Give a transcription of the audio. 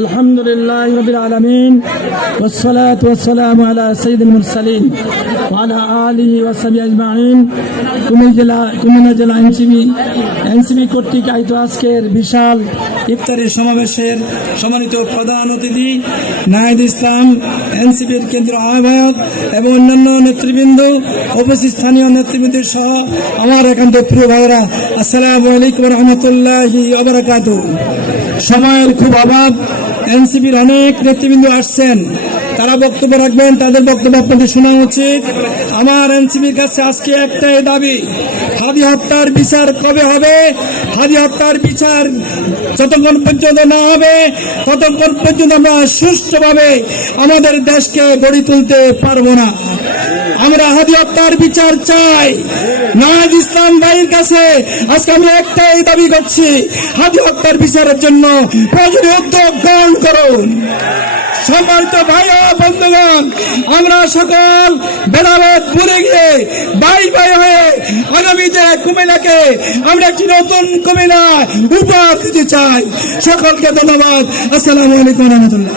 আলহামদুলিল্লাহ রাব্বিল আলামিন ওয়াসসালাতু ওয়াসসালামু আলা সাইয়্যিদিল মুরসালিন ওয়া আলা আলিহি ওয়া সাহবিহি আজমাইন। কুমিল্লা জেলা এনসিবি কর্তৃক আয়োজিত আজকের বিশাল ইফতারি সমাবেশের সম্মানিত প্রধান অতিথি নাহিদ ইসলাম, এনসিবির কেন্দ্রীয় আহ্বায়ক এবং অন্যান্য নেতৃবৃন্দ, উপস্থিত স্থানীয় নেতৃবৃন্দ সহ আমার একান্ত প্রিয় ভাইরা, আসসালামু আলাইকুম ওয়া রাহমাতুল্লাহি ওয়া বারাকাতুহু। সময়ের খুব অভাব, এনসিবির অনেক নেতৃবৃন্দ আসছেন, তারা বক্তব্য রাখবেন, তাদের বক্তব্য আপনাদের শোনা উচিত। আমার এনসিবির কাছে আজকে একটাই দাবি, হাদি হত্যার বিচার কবে হবে? হাদি হত্যার বিচার যতক্ষণ পর্যন্ত না হবে ততক্ষণ পর্যন্ত আমরা সুষ্ঠুভাবে আমাদের দেশকে গড়ে তুলতে পারবো না। আমরা হাদি হত্যার বিচার চাই। নাহিদ ইসলাম ভাইয়ের কাছে আজকে আমরা একটাই দাবি করছি, হাদি হত্যার বিচারের জন্য প্রয়োজনীয় উদ্যোগ গ্রহণ করুন। সম্মানিত ভাই ও বন্ধুগণ, আমরা সকল ভেদাভেদ ভুলে গিয়ে ভাই ভাই হয়ে আগামীতে কুমিল্লাকে আমরা একটি নতুন কুমিল্লা উপহার দিতে চাই। সকলকে ধন্যবাদ। আসসালামু আলাইকুম ওয়া রাহমাতুল্লাহ।